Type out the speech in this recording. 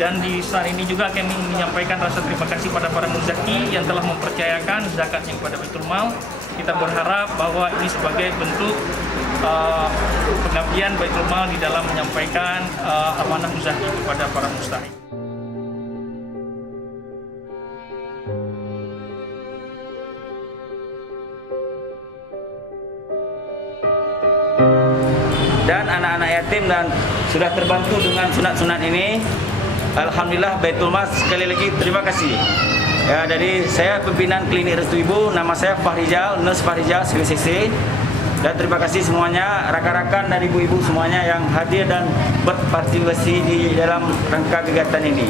Dan di saat ini juga kami menyampaikan rasa terima kasih pada para muzaki yang telah mempercayakan zakatnya kepada Baitul Mal. Kita berharap bahwa ini sebagai bentuk pengabdian Baitul Mal di dalam menyampaikan amanah muzaki kepada para mustahik. Dan anak-anak yatim dan sudah terbantu dengan sunat-sunat ini. Alhamdulillah Baitul Mal sekali lagi terima kasih. Ya, dari saya pimpinan Klinik Restu Ibu, nama saya Fahrijal, Nurse Fahrijal CC. Dan terima kasih semuanya rakan-rakan dan ibu-ibu semuanya yang hadir dan berpartisipasi di dalam rangka kegiatan ini.